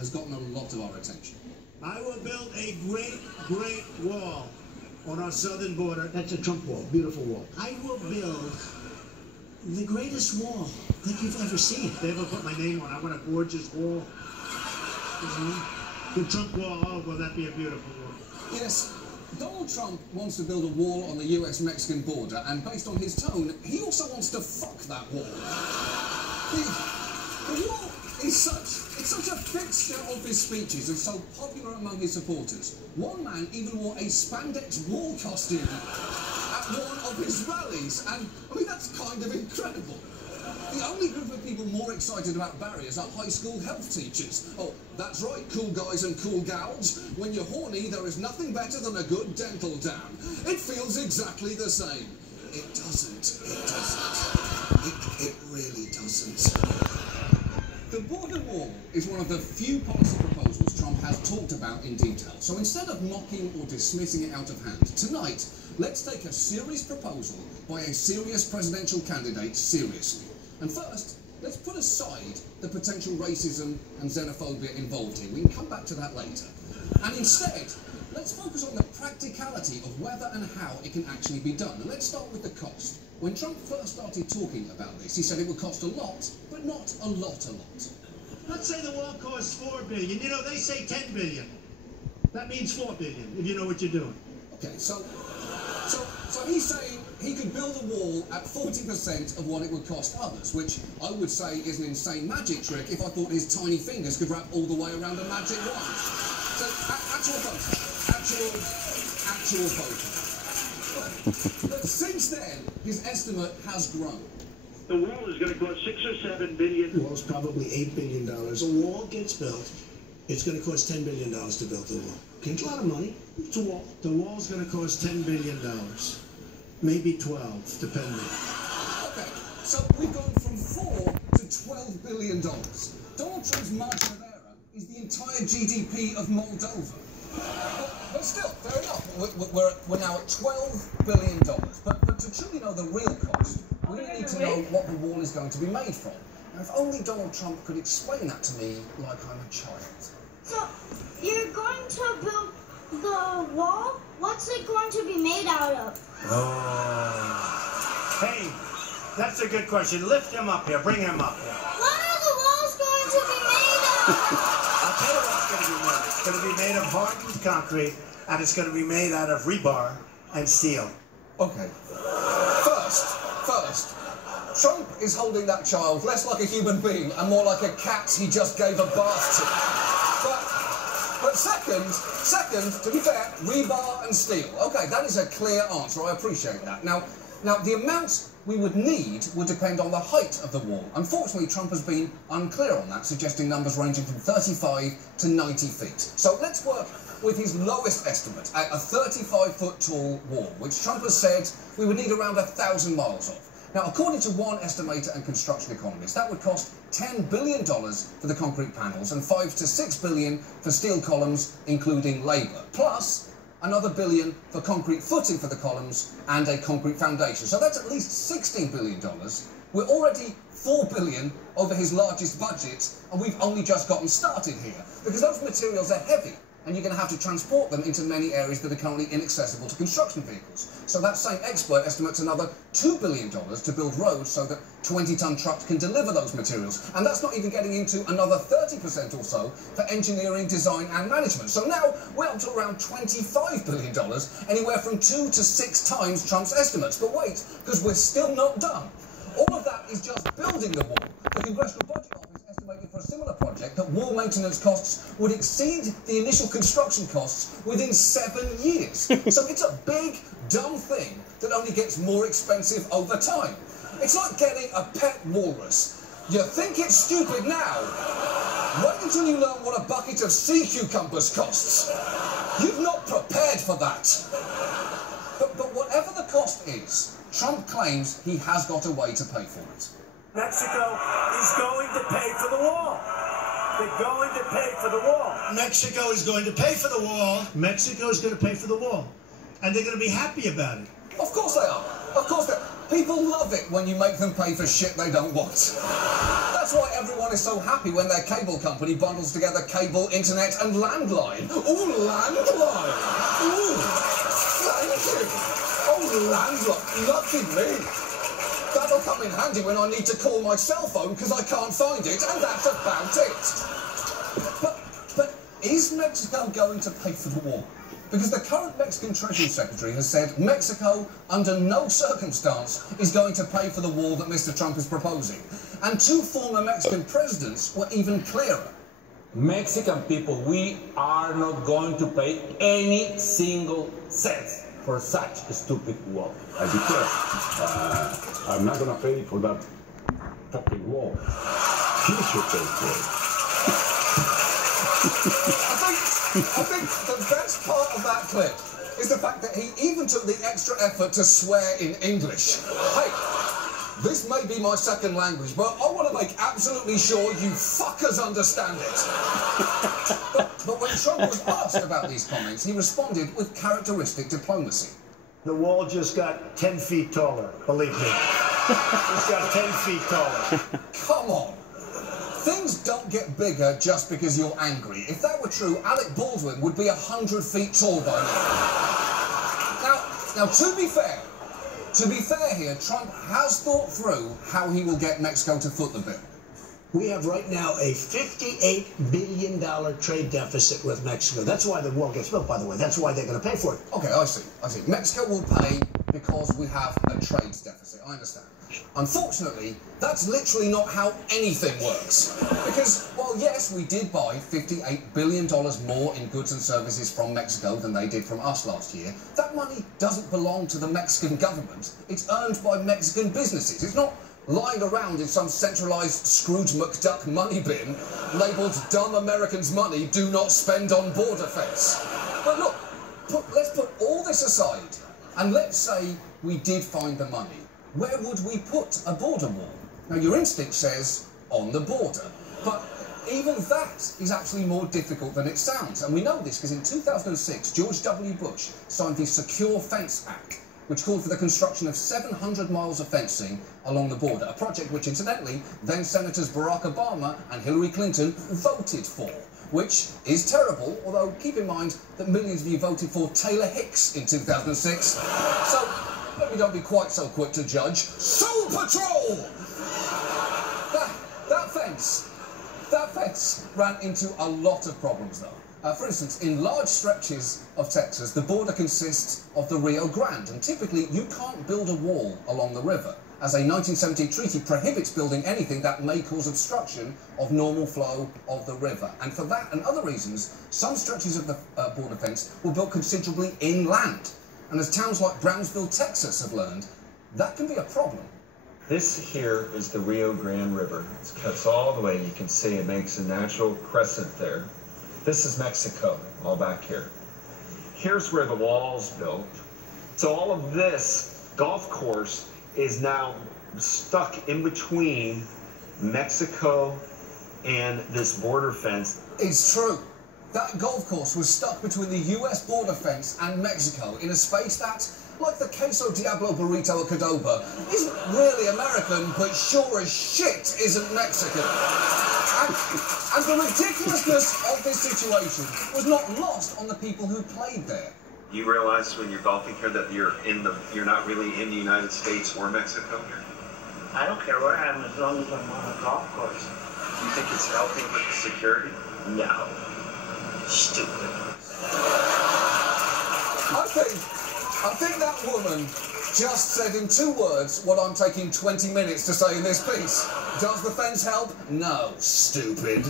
has gotten a lot of our attention. I will build a great, great wall on our southern border. That's a Trump wall, beautiful wall. I will build the greatest wall that you've ever seen. If they ever put my name on, I want a gorgeous wall. The Trump wall, oh, will that be a beautiful wall? Yes, Donald Trump wants to build a wall on the US-Mexican border, and based on his tone, he also wants to fuck that wall. The wall is such a fixture of his speeches and so popular among his supporters. One man even wore a spandex wall costume at one of his rallies, and I mean, that's kind of incredible. The only group of people more excited about barriers are high school health teachers. Oh, that's right, cool guys and cool gals. When you're horny, there is nothing better than a good dental dam. It feels exactly the same. It doesn't. It doesn't. It really doesn't. The border wall is one of the few policy proposals Trump has talked about in detail. So instead of mocking or dismissing it out of hand, tonight, let's take a serious proposal by a serious presidential candidate seriously. And first, let's put aside the potential racism and xenophobia involved here. We can come back to that later. And instead, let's focus on the practicality of whether and how it can actually be done. And let's start with the cost. When Trump first started talking about this, he said it would cost a lot, but not a lot. Let's say the wall costs $4 billion. You know, they say $10 billion. That means $4 billion, if you know what you're doing. Okay, so he's saying he could build a wall at 40% of what it would cost others, which I would say is an insane magic trick if I thought his tiny fingers could wrap all the way around a magic wand. So, actual photo. But since then, his estimate has grown. The wall is going to cost $6 or $7 billion. The wall's probably $8 billion. A wall gets built, it's going to cost $10 billion to build the wall. Okay, it's a lot of money. It's a wall. The wall's going to cost $10 billion. Maybe 12, depending. Okay, so we've gone from 4 to $12 billion. Donald Trump's margin of error is the entire GDP of Moldova. But still, fair enough. We're now at $12 billion. But to truly know the real cost, we need to know what the wall is going to be made from. Now, if only Donald Trump could explain that to me like I'm a child. So, you're going to build the wall? What's it going to be made out of? Oh. Hey, that's a good question. Lift him up here. Bring him up here. What are the walls going to be made of? I'll tell you what it's going to be made. It's going to be made of hardened concrete, and it's going to be made out of rebar and steel. Okay. First, Trump is holding that child less like a human being and more like a cat he just gave a bath to. But second, to be fair, rebar and steel. Okay, that is a clear answer. I appreciate that. Now, the amount we would need would depend on the height of the wall. Unfortunately, Trump has been unclear on that, suggesting numbers ranging from 35 to 90 feet. So let's work with his lowest estimate, a 35-foot tall wall, which Trump has said we would need around 1,000 miles of. Now, according to one estimator and construction economist, that would cost $10 billion for the concrete panels and $5 to $6 billion for steel columns, including labour, plus another $1 billion for concrete footing for the columns and a concrete foundation. So that's at least $16 billion. We're already $4 billion over his largest budget, and we've only just gotten started here, because those materials are heavy, and you're going to have to transport them into many areas that are currently inaccessible to construction vehicles. So that same expert estimates another $2 billion to build roads so that 20-ton trucks can deliver those materials. And that's not even getting into another 30% or so for engineering, design and management. So now we're up to around $25 billion, anywhere from 2 to 6 times Trump's estimates. But wait, because we're still not done. All of that is just building the wall. The Congressional Budget Office estimated for a similar project that wall maintenance costs would exceed the initial construction costs within 7 years. So it's a big, dumb thing that only gets more expensive over time. It's like getting a pet walrus. You think it's stupid now? Wait until you learn what a bucket of sea cucumbers costs. You've not prepared for that. But whatever the cost is, Trump claims he has got a way to pay for it. Mexico is going to pay for the wall. They're going to pay for the wall. Mexico is going to pay for the wall. Mexico is going to pay for the wall. And they're going to be happy about it. Of course they are. Of course they are. People love it when you make them pay for shit they don't want. That's That's why everyone is so happy when their cable company bundles together cable, internet and landline. Ooh, landline! Ooh, thank you! Oh, landline, lucky me! That'll come in handy when I need to call my cell phone because I can't find it, and that's about it. But is Mexico going to pay for the war? Because the current Mexican Treasury Secretary has said Mexico, under no circumstance, is going to pay for the wall that Mr. Trump is proposing. And two former Mexican presidents were even clearer. Mexican people, we are not going to pay any single cent for such a stupid wall. I declare, I'm not going to pay for that fucking wall. He should pay for it. I think the best part of that clip is the fact that he even took the extra effort to swear in English. Hey, this may be my second language, but I want to make absolutely sure you fuckers understand it. But when Trump was asked about these comments, he responded with characteristic diplomacy. The wall just got 10 feet taller, believe me. Just got 10 feet taller. Come on. Things don't get bigger just because you're angry. If that were true, Alec Baldwin would be 100 feet tall by now. Now, to be fair here, Trump has thought through how he will get Mexico to foot the bill. We have right now a $58 billion trade deficit with Mexico. That's why the wall gets built, by the way. That's why they're going to pay for it. Okay, I see. Mexico will pay because we have a trade deficit. I understand. Unfortunately, that's literally not how anything works. Because, while yes, we did buy $58 billion more in goods and services from Mexico than they did from us last year, that money doesn't belong to the Mexican government. It's earned by Mexican businesses. It's not lying around in some centralised Scrooge McDuck money bin labelled "Dumb Americans' money do not spend on border fence." But look, let's put all this aside, and let's say we did find the money. Where would we put a border wall? Now, your instinct says on the border, but even that is actually more difficult than it sounds. And we know this because in 2006, George W. Bush signed the Secure Fence Act, which called for the construction of 700 miles of fencing along the border, a project which, incidentally, then Senators Barack Obama and Hillary Clinton voted for, which is terrible, although keep in mind that millions of you voted for Taylor Hicks in 2006. So, maybe don't be quite so quick to judge. Soul Patrol! That fence ran into a lot of problems, though. For instance, in large stretches of Texas, the border consists of the Rio Grande, and typically you can't build a wall along the river, as a 1970 treaty prohibits building anything that may cause obstruction of normal flow of the river. And for that and other reasons, some stretches of the border fence were built considerably inland. And as towns like Brownsville, Texas have learned, that can be a problem. This here is the Rio Grande River. It cuts all the way. You can see it makes a natural crescent there. This is Mexico, all back here. Here's where the wall's built. So all of this golf course is now stuck in between Mexico and this border fence. It's true. That golf course was stuck between the US border fence and Mexico in a space that, like the Queso Diablo burrito at Qdoba, isn't really American, but sure as shit isn't Mexican. And the ridiculousness of this situation was not lost on the people who played there. You realize when you're golfing here that you're not really in the United States or Mexico here? I don't care where I am as long as I'm on a golf course. Do you think it's helping with the security? No. Stupid. I think that woman just said in 2 words what I'm taking 20 minutes to say in this piece. Does the fence help? No, stupid.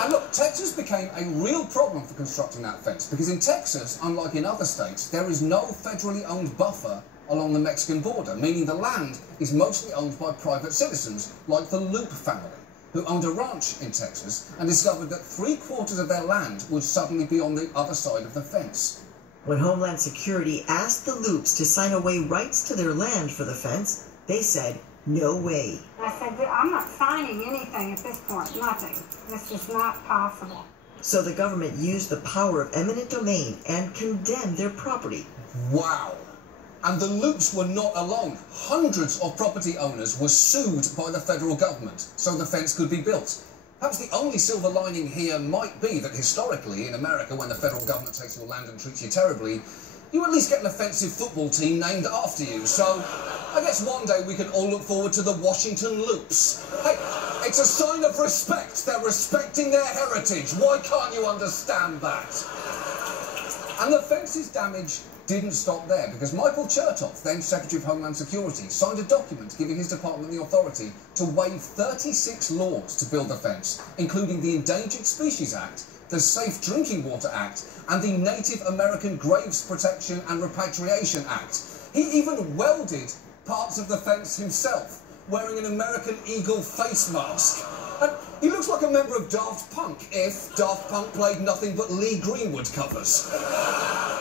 And look, Texas became a real problem for constructing that fence because in Texas, unlike in other states, there is no federally owned buffer along the Mexican border, meaning the land is mostly owned by private citizens like the Loop family, who owned a ranch in Texas and discovered that 3/4 of their land would suddenly be on the other side of the fence. When Homeland Security asked the Loops to sign away rights to their land for the fence, they said, no way. I said, I'm not signing anything at this point, nothing. This is not possible. So the government used the power of eminent domain and condemned their property. Wow. And the loops were not alone. Hundreds of property owners were sued by the federal government so the fence could be built. Perhaps the only silver lining here might be that historically in America, when the federal government takes your land and treats you terribly, you at least get an offensive football team named after you. So I guess one day we can all look forward to the Washington Loops. Hey, it's a sign of respect. They're respecting their heritage. Why can't you understand that? And the fence's damage didn't stop there, because Michael Chertoff, then Secretary of Homeland Security, signed a document giving his department the authority to waive 36 laws to build the fence, including the Endangered Species Act, the Safe Drinking Water Act, and the Native American Graves Protection and Repatriation Act. He even welded parts of the fence himself, wearing an American Eagle face mask. And he looks like a member of Daft Punk if Daft Punk played nothing but Lee Greenwood covers.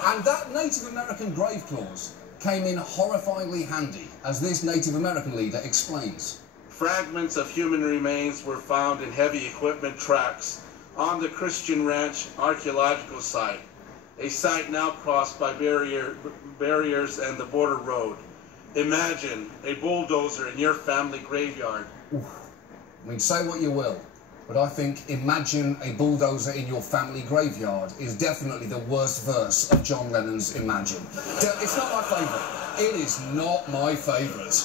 And that Native American grave clause came in horrifyingly handy, as this Native American leader explains. Fragments of human remains were found in heavy equipment tracks on the Christian Ranch archaeological site, a site now crossed by barriers and the border road. Imagine a bulldozer in your family graveyard. Oof. I mean, say what you will, but I think imagine a bulldozer in your family graveyard is definitely the worst verse of John Lennon's Imagine. It's not my favourite. It is not my favourite.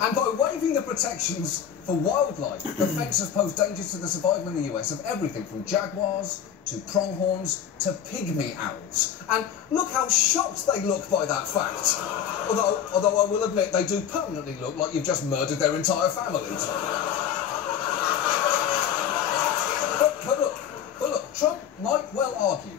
And by waiving the protections for wildlife, the fence has posed dangers to the survival in the US of everything from jaguars to pronghorns to pygmy owls. And look how shocked they look by that fact. Although I will admit they do permanently look like you've just murdered their entire families. But look, Trump might well argue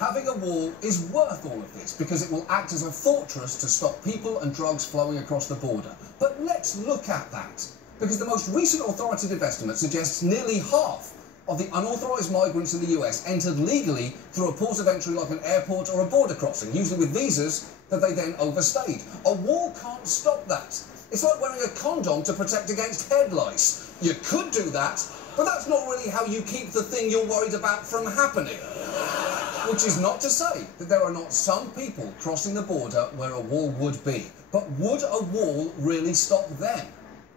having a wall is worth all of this because it will act as a fortress to stop people and drugs flowing across the border. But let's look at that, because the most recent authoritative estimate suggests nearly half of the unauthorised migrants in the US entered legally through a port of entry like an airport or a border crossing, usually with visas that they then overstayed. A wall can't stop that. It's like wearing a condom to protect against head lice. You could do that, but that's not really how you keep the thing you're worried about from happening. Which is not to say that there are not some people crossing the border where a wall would be. But would a wall really stop them?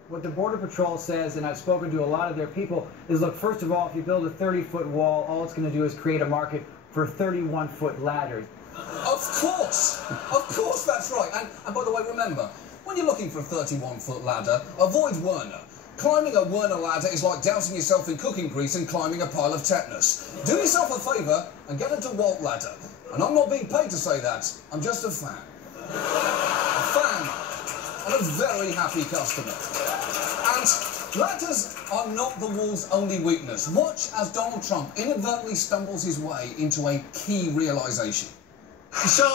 What the Border Patrol says, and I've spoken to a lot of their people, is look, first of all, if you build a 30-foot wall, all it's going to do is create a market for 31-foot ladders. Of course that's right. And by the way, remember, when you're looking for a 31-foot ladder, avoid Werner. Climbing a Werner ladder is like dousing yourself in cooking grease and climbing a pile of tetanus. Do yourself a favour and get a DeWalt ladder. And I'm not being paid to say that, I'm just a fan. A fan and a very happy customer. And ladders are not the wall's only weakness. Watch as Donald Trump inadvertently stumbles his way into a key realisation. So,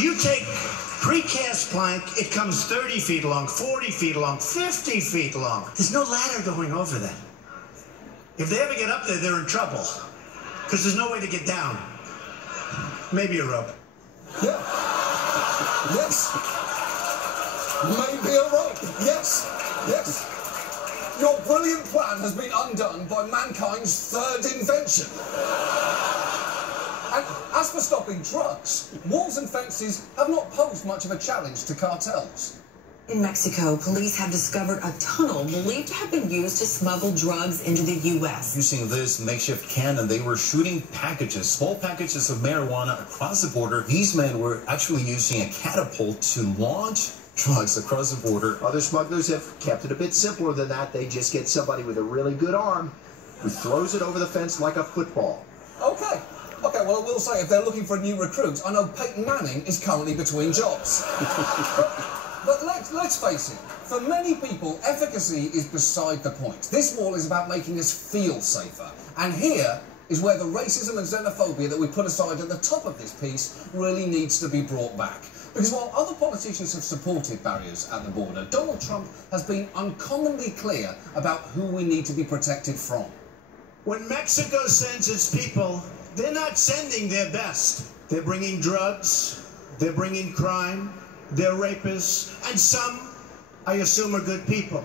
you take precast plank, it comes 30 feet long, 40 feet long, 50 feet long. There's no ladder going over that. If they ever get up there, they're in trouble. Because there's no way to get down. Maybe a rope. Yeah. Yes. Maybe a rope. Yes. Yes. Your brilliant plan has been undone by mankind's third invention. And as for stopping drugs, walls and fences have not posed much of a challenge to cartels. In Mexico, police have discovered a tunnel believed to have been used to smuggle drugs into the U.S. Using this makeshift cannon, they were shooting packages, small packages of marijuana across the border. These men were actually using a catapult to launch drugs across the border. Other smugglers have kept it a bit simpler than that. They just get somebody with a really good arm who throws it over the fence like a football. Okay. Okay, well, I will say, if they're looking for a new recruit, I know Peyton Manning is currently between jobs. But let's face it, for many people, efficacy is beside the point. This wall is about making us feel safer. And here is where the racism and xenophobia that we put aside at the top of this piece really needs to be brought back. Because while other politicians have supported barriers at the border, Donald Trump has been uncommonly clear about who we need to be protected from. When Mexico sends its people, they're not sending their best. They're bringing drugs, they're bringing crime, they're rapists, and some, I assume, are good people.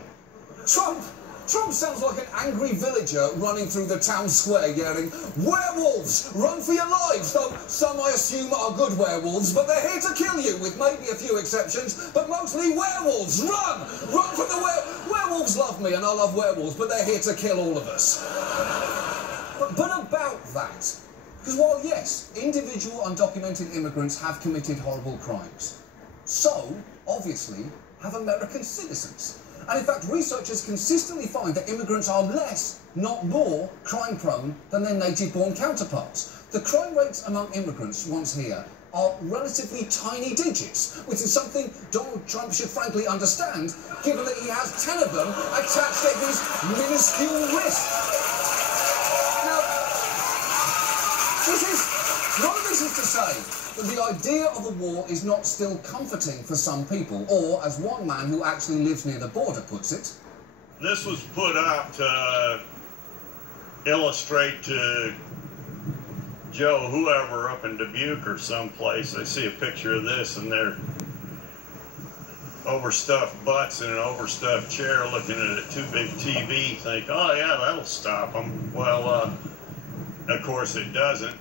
Trump Trump sounds like an angry villager running through the town square yelling, "Werewolves, run for your lives!" Though some I assume are good werewolves, but they're here to kill you, with maybe a few exceptions, but mostly werewolves. Run! Run from the werewolves love me and I love werewolves, but they're here to kill all of us. But about that, because while yes, individual undocumented immigrants have committed horrible crimes, so, obviously, have American citizens. And in fact, researchers consistently find that immigrants are less, not more, crime-prone than their native-born counterparts. The crime rates among immigrants once here are relatively tiny digits, which is something Donald Trump should frankly understand, given that he has 10 of them attached at his minuscule wrist. Now, none of this is to say that the idea of a war is not still comforting for some people, or, as one man who actually lives near the border puts it, this was put out to illustrate to Joe, whoever up in Dubuque or someplace, they see a picture of this and they're overstuffed butts in an overstuffed chair looking at a too big TV, think, oh yeah, that'll stop them. Well, of course it doesn't.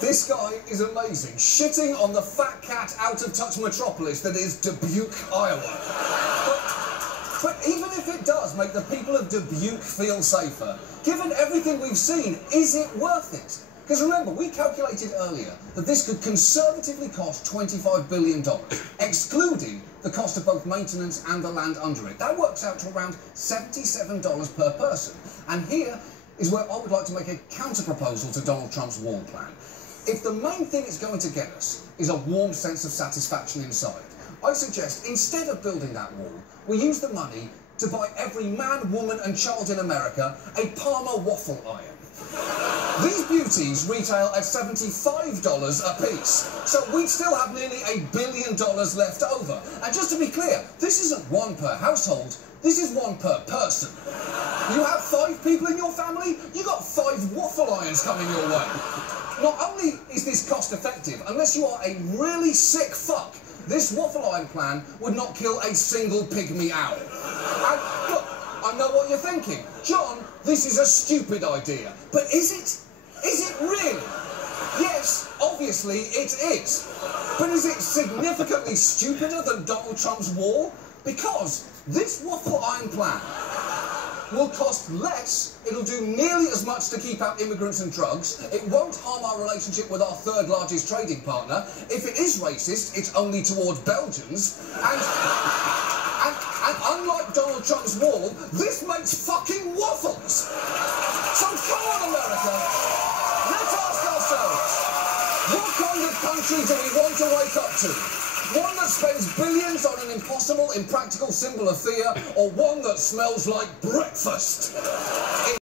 This guy is amazing, shitting on the fat cat out-of-touch metropolis that is Dubuque, Iowa. But even if it does make the people of Dubuque feel safer, given everything we've seen, is it worth it? Because remember, we calculated earlier that this could conservatively cost $25 billion, excluding the cost of both maintenance and the land under it. That works out to around $77 per person. And here is where I would like to make a counter-proposal to Donald Trump's wall plan. If the main thing it's going to get us is a warm sense of satisfaction inside, I suggest instead of building that wall, we use the money to buy every man, woman and child in America a Palmer waffle iron. These beauties retail at $75 a piece, so we'd still have nearly $1 billion left over. And just to be clear, this isn't one per household, this is one per person. You have 5 people in your family, you got 5 waffle irons coming your way. Not only is this cost effective, unless you are a really sick fuck, this waffle iron plan would not kill a single pygmy owl. And look, I know what you're thinking. John, this is a stupid idea. But is it? Is it really? Yes, obviously it is. But is it significantly stupider than Donald Trump's wall? Because this waffle iron plan will cost less, it'll do nearly as much to keep out immigrants and drugs, it won't harm our relationship with our 3rd largest trading partner, if it is racist, it's only toward Belgians, and unlike Donald Trump's wall, this makes fucking waffles! So come on, America, let's ask ourselves, what kind of country do we want to wake up to? One that spends billions on an impossible, impractical symbol of fear, or one that smells like breakfast?